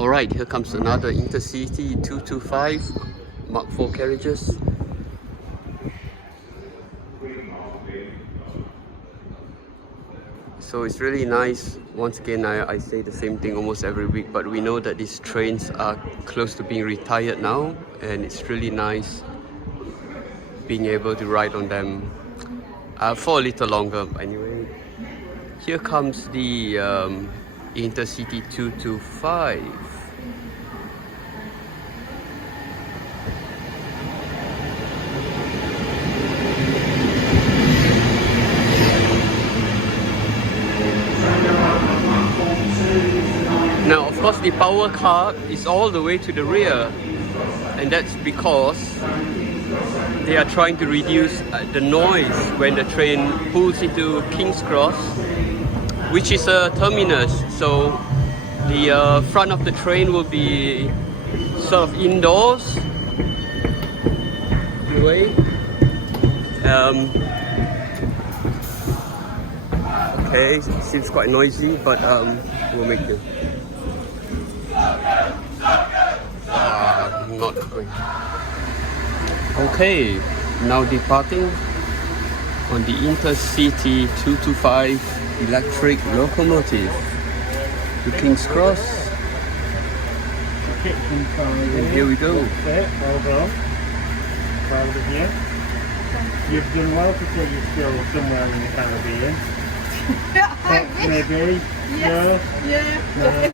Alright, here comes another InterCity 225 Mark IV carriages. So it's really nice. Once again, I say the same thing almost every week, but we know that these trains are close to being retired now, and it's really nice being able to ride on them for a little longer. Anyway, here comes the InterCity 225. Now, of course, the power car is all the way to the rear, and that's because they are trying to reduce the noise when the train pulls into King's Cross, which is a terminus. So the front of the train will be sort of indoors in a way. Okay, it seems quite noisy, but we'll make it. Not going. Okay, now departing on the InterCity 225 Electric Locomotive to King's Cross. And here we go. Well done. Proud of you. You've done well to take your skills somewhere in the Caribbean. Maybe. Yes. Yeah.